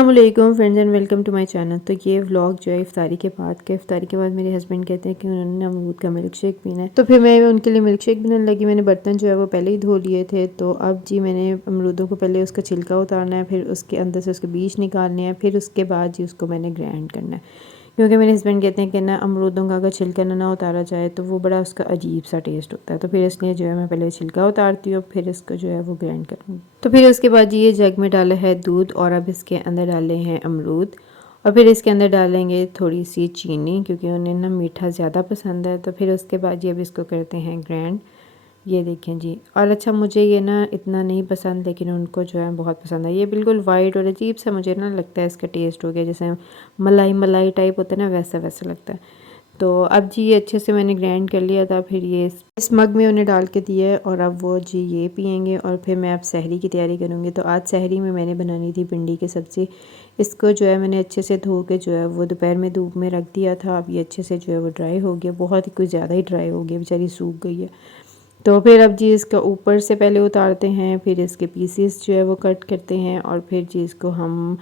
अस्सलामुअलैकुम friends and welcome to my channel. तो ये व्लॉग जो है इफ्तारी के बाद मेरे हस्बैंड कहते हैं कि उन्होंने अमरूद का मिल्क शेक पीना है, तो फिर मैं उनके लिए मिल्क शेक बनाने लगी। मैंने बर्तन जो है वो पहले ही धो लिए थे। तो अब जी मैंने अमरूदों को पहले उसका छिलका उतारना है, फिर उसके अंदर से उसके बीज निकालने हैं, फिर उसके बाद जी उसको मैंने ग्राइंड करना है। क्योंकि मेरे हस्बैंड कहते हैं कि ना अमरूदों का अगर छिलका ना उतारा जाए तो वो बड़ा उसका अजीब सा टेस्ट होता है। तो फिर इसलिए जो है मैं पहले छिलका उतारती हूँ, फिर इसको जो है वो ग्राइंड करूँगी। तो फिर उसके बाद ये जग में डाला है दूध और अब इसके अंदर डाले हैं अमरूद और फिर इसके अंदर डालेंगे थोड़ी सी चीनी, क्योंकि उन्हें ना मीठा ज़्यादा पसंद है। तो फिर उसके बाद ये अब इसको करते हैं ग्राइंड। ये देखें जी। और अच्छा मुझे ये ना इतना नहीं पसंद, लेकिन उनको जो है बहुत पसंद है। ये बिल्कुल वाइट और अजीब सा मुझे ना लगता है इसका टेस्ट हो गया, जैसे मलाई मलाई टाइप होता है ना, वैसा वैसा लगता है। तो अब जी ये अच्छे से मैंने ग्राइंड कर लिया था, फिर ये इस मग में उन्हें डाल के दिया है और अब वो जी ये पियेंगे। और फिर मैं अब सहरी की तैयारी करूँगी। तो आज सहरी में मैंने बनानी थी भिंडी की सब्ज़ी। इसको जो है मैंने अच्छे से धो के जो है वो दोपहर में धूप में रख दिया था। अब ये अच्छे से जो है वो ड्राई हो गया, बहुत ही कुछ ज़्यादा ही ड्राई हो गया, बेचारी सूख गई है। तो फिर अब जी इसका ऊपर से पहले उतारते हैं, फिर इसके पीसेस जो है वो कट करते हैं और फिर जी इसको हम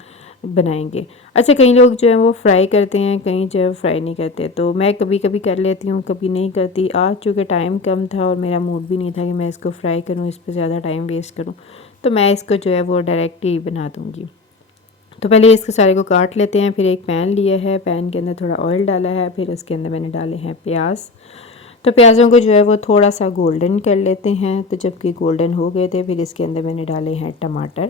बनाएंगे। अच्छा कई लोग जो है वो फ्राई करते हैं, कहीं जो है फ्राई नहीं करते। तो मैं कभी कभी कर लेती हूँ, कभी नहीं करती। आज चूँकि टाइम कम था और मेरा मूड भी नहीं था कि मैं इसको फ्राई करूँ, इस पर ज़्यादा टाइम वेस्ट करूँ, तो मैं इसको जो है वो डायरेक्ट ही बना दूँगी। तो पहले इसके सारे को काट लेते हैं। फिर एक पैन लिया है, पैन के अंदर थोड़ा ऑयल डाला है, फिर उसके अंदर मैंने डाले हैं प्याज। तो प्याज़ों को जो है वो थोड़ा सा गोल्डन कर लेते हैं। तो जबकि गोल्डन हो गए थे, फिर इसके अंदर मैंने डाले हैं टमाटर।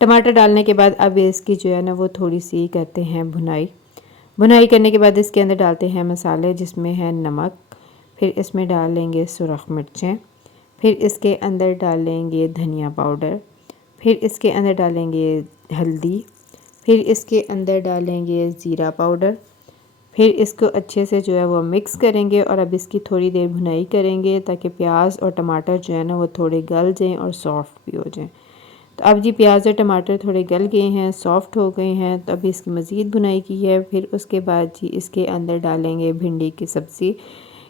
टमाटर डालने के बाद अब इसकी जो है ना वो थोड़ी सी करते हैं भुनाई। भुनाई करने के बाद इसके अंदर डालते हैं मसाले, जिसमें है नमक, फिर इसमें डालेंगे सुरख मिर्चें, फिर इसके अंदर डालेंगे धनिया पाउडर, फिर इसके अंदर डालेंगे हल्दी, फिर इसके अंदर डालेंगे ज़ीरा पाउडर। फिर इसको अच्छे से जो है वो मिक्स करेंगे और अब इसकी थोड़ी देर भुनाई करेंगे ताकि प्याज और टमाटर जो है ना वो थोड़े गल जाएं और सॉफ्ट भी हो जाएं। तो अब जी प्याज और टमाटर थोड़े गल गए हैं, सॉफ्ट हो गए हैं, तो अभी इसकी मज़ीद भुनाई की है। फिर उसके बाद जी इसके अंदर डालेंगे भिंडी की सब्ज़ी,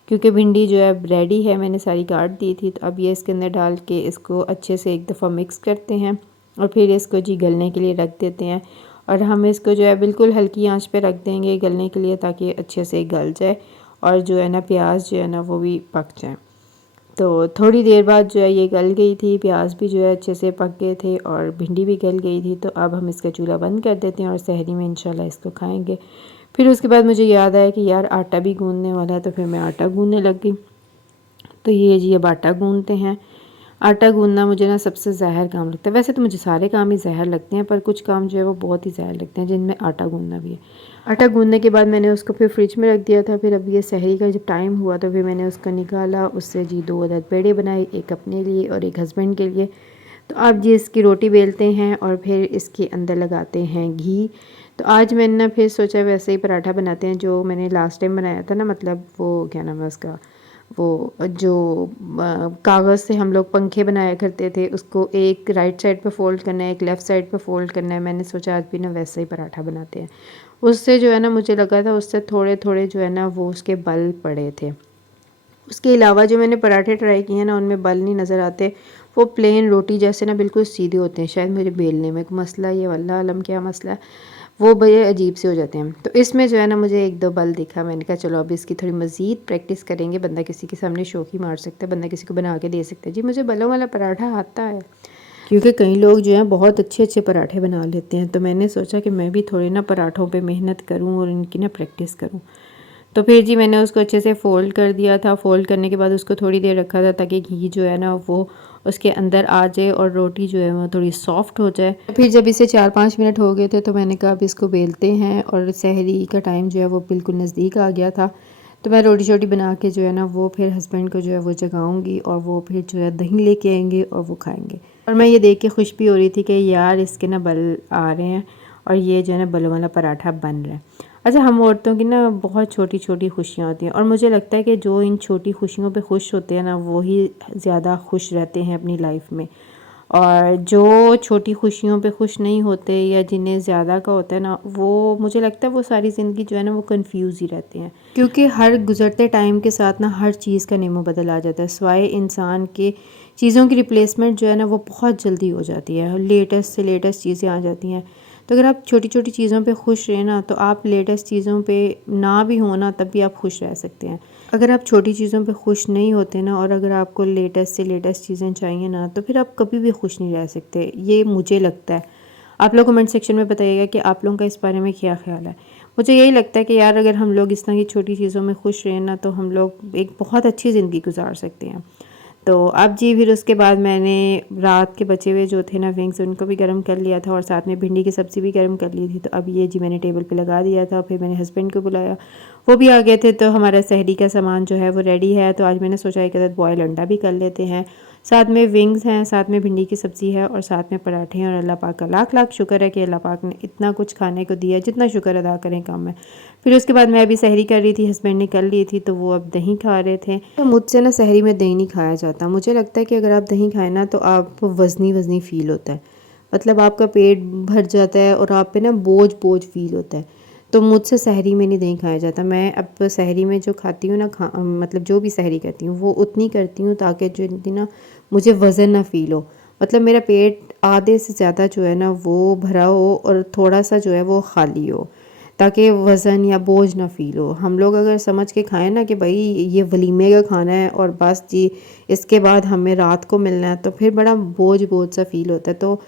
क्योंकि भिंडी जो है रेडी है, मैंने सारी काट दी थी। तो अब ये इसके अंदर डाल के इसको अच्छे से एक दफ़ा मिक्स करते हैं और फिर इसको जी गलने के लिए रख देते हैं। और हम इसको जो है बिल्कुल हल्की आंच पे रख देंगे गलने के लिए, ताकि अच्छे से गल जाए और जो है ना प्याज जो है ना वो भी पक जाए। तो थोड़ी देर बाद जो है ये गल गई थी, प्याज भी जो है अच्छे से पक गए थे और भिंडी भी गल गई थी। तो अब हम इसका चूल्हा बंद कर देते हैं और सहरी में इंशाल्लाह इसको खाएंगे। फिर उसके बाद मुझे याद आया कि यार आटा भी गूँधने वाला है, तो फिर मैं आटा गूँधने लग गई। तो ये जी अब आटा गूँधते हैं। आटा गूँधना मुझे ना सबसे ज़हर काम लगता है। वैसे तो मुझे सारे काम ही ज़हर लगते हैं, पर कुछ काम जो है वो बहुत ही ज़हर लगते हैं, जिनमें आटा गूँधना भी है। आटा गूँधने के बाद मैंने उसको फिर फ्रिज में रख दिया था। फिर अब ये सहरी का जब टाइम हुआ तो फिर मैंने उसको निकाला, उससे जी 2 अदद पेड़े बनाए, एक अपने लिए और एक हस्बैंड के लिए। तो अब जी इसकी रोटी बेलते हैं और फिर इसके अंदर लगाते हैं घी। तो आज मैंने ना फिर सोचा वैसे ही पराठा बनाते हैं जो मैंने लास्ट टाइम बनाया था ना, मतलब वो क्या नाम है उसका, वो जो कागज़ से हम लोग पंखे बनाया करते थे, उसको एक राइट साइड पे फ़ोल्ड करना है, एक लेफ़्ट साइड पे फ़ोल्ड करना है। मैंने सोचा आज भी ना वैसे ही पराठा बनाते हैं। उससे जो है ना मुझे लगा था उससे थोड़े थोड़े जो है ना वो उसके बल पड़े थे। उसके अलावा जो मैंने पराठे ट्राई किए हैं ना उनमें बल नहीं नज़र आते, वो प्लेन रोटी जैसे ना बिल्कुल सीधे होते हैं। शायद मुझे बेलने में कोई मसला, ये वल्लाह आलम क्या मसला है, वो बड़े अजीब से हो जाते हैं। तो इसमें जो है ना मुझे 1-2 बल दिखा। मैंने कहा चलो अब इसकी थोड़ी मज़ीद प्रैक्टिस करेंगे। बंदा किसी के सामने शौक ही मार सकता है, बंदा किसी को बना के दे सकता है। जी मुझे बलों वाला पराठा आता है, क्योंकि कई लोग जो हैं बहुत अच्छे अच्छे पराठे बना लेते हैं। तो मैंने सोचा कि मैं भी थोड़े ना पराठों पे मेहनत करूं और इनकी ना प्रैक्टिस करूं। तो फिर जी मैंने उसको अच्छे से फ़ोल्ड कर दिया था। फ़ोल्ड करने के बाद उसको थोड़ी देर रखा था ताकि घी जो है ना वो उसके अंदर आ जाए और रोटी जो है वो थोड़ी सॉफ्ट हो जाए। फिर जब इसे 4-5 मिनट हो गए थे तो मैंने कहा अब इसको बेलते हैं, और सहरी का टाइम जो है वो बिल्कुल नज़दीक आ गया था। तो मैं रोटी छोटी बना के जो है ना वो फिर हस्बैंड को जो है वो जगाऊंगी और वो फिर जो है दही लेके आएंगे और वो खाएंगे। और मैं ये देख के खुश भी हो रही थी कि यार इसके ना बल आ रहे हैं और ये जो है ना बलों वाला पराठा बन रहा है। अच्छा हम औरतों की ना बहुत छोटी छोटी खुशियाँ होती हैं और मुझे लगता है कि जो इन छोटी खुशियों पे खुश होते हैं ना वो ही ज़्यादा खुश रहते हैं अपनी लाइफ में, और जो छोटी खुशियों पे खुश नहीं होते या जिन्हें ज़्यादा का होता है ना, वो मुझे लगता है वो सारी ज़िंदगी जो है ना वो कंफ्यूज ही रहते हैं। क्योंकि हर गुजरते टाइम के साथ ना हर चीज़ का नेमो बदल आ जाता है, स्वाय इंसान के चीज़ों की रिप्लेसमेंट जो है ना वो बहुत जल्दी हो जाती है, लेटेस्ट से लेटेस्ट चीज़ें आ जाती हैं। तो अगर आप छोटी छोटी चीज़ों पे खुश रहें ना, तो आप लेटेस्ट चीज़ों पे ना भी हो ना, तब भी आप खुश रह सकते हैं। अगर आप छोटी चीज़ों पे खुश नहीं होते ना, और अगर आपको लेटेस्ट से लेटेस्ट चीज़ें चाहिए ना, तो फिर आप कभी भी खुश नहीं रह सकते, ये मुझे लगता है। आप लोग कमेंट सेक्शन में बताइएगा कि आप लोगों का इस बारे में क्या ख्याल है। मुझे यही लगता है कि यार अगर हम लोग इस तरह की छोटी चीज़ों में खुश रहें ना, तो हम लोग एक बहुत अच्छी ज़िंदगी गुजार सकते हैं। तो अब जी फिर उसके बाद मैंने रात के बचे हुए जो थे ना विंग्स, उनको भी गर्म कर लिया था और साथ में भिंडी की सब्ज़ी भी गर्म कर ली थी। तो अब ये जी मैंने टेबल पे लगा दिया था। फिर मैंने हस्बैंड को बुलाया, वो भी आ गए थे। तो हमारा सहरी का सामान जो है वो रेडी है। तो आज मैंने सोचा एक आध बॉयल अंडा भी कर लेते हैं, साथ में विंग्स हैं, साथ में भिंडी की सब्ज़ी है और साथ में पराठे हैं। और अल्लाह पाक का लाख लाख शुक्र है कि अल्लाह पाक ने इतना कुछ खाने को दिया, जितना शुक्र अदा करें कम है। फिर उसके बाद मैं अभी सहरी कर रही थी, हस्बैंड ने कर ली थी, तो वो अब दही खा रहे थे। तो मुझसे ना सहरी में दही नहीं खाया जाता। मुझे लगता है कि अगर आप दही खाएं ना, तो आप वज़नी वज़नी फ़ील होता है, मतलब आपका पेट भर जाता है और आप पे ना बोझ बोझ फ़ील होता है। तो मुझसे सहरी में नहीं दही खाया जाता। मैं अब सहरी में जो खाती हूँ ना, मतलब जो भी सहरी करती हूँ वो उतनी करती हूँ ताकि जो ना मुझे वज़न ना फ़ील हो। मतलब मेरा पेट आधे से ज़्यादा जो है ना वो भरा हो और थोड़ा सा जो है वो खाली हो, ताकि वज़न या बोझ ना फ़ील हो। हम लोग अगर समझ के खाएं ना कि भाई ये वलीमे का खाना है और बस जी इसके बाद हमें रात को मिलना है, तो फिर बड़ा बोझ बोझ सा फ़ील होता है। तो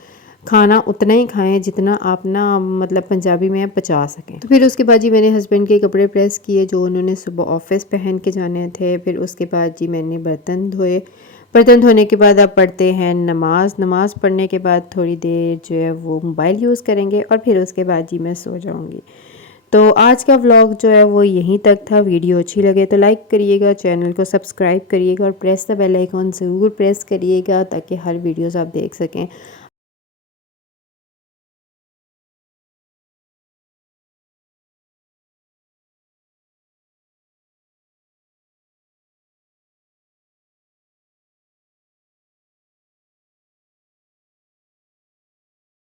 खाना उतना ही खाएं जितना आप ना मतलब पंजाबी में पचा सकें। तो फिर उसके बाद जी मैंने हस्बैंड के कपड़े प्रेस किए जो उन्होंने सुबह ऑफिस पहन के जाने थे। फिर उसके बाद जी मैंने बर्तन धोए। बर्तन धोने के बाद आप पढ़ते हैं नमाज। नमाज पढ़ने के बाद थोड़ी देर जो है वो मोबाइल यूज़ करेंगे और फिर उसके बाद जी मैं सो जाऊँगी। तो आज का व्लॉग जो है वो यहीं तक था। वीडियो अच्छी लगे तो लाइक करिएगा, चैनल को सब्सक्राइब करिएगा और प्रेस द बेल आइकॉन ज़रूर प्रेस करिएगा ताकि हर वीडियोस आप देख सकें।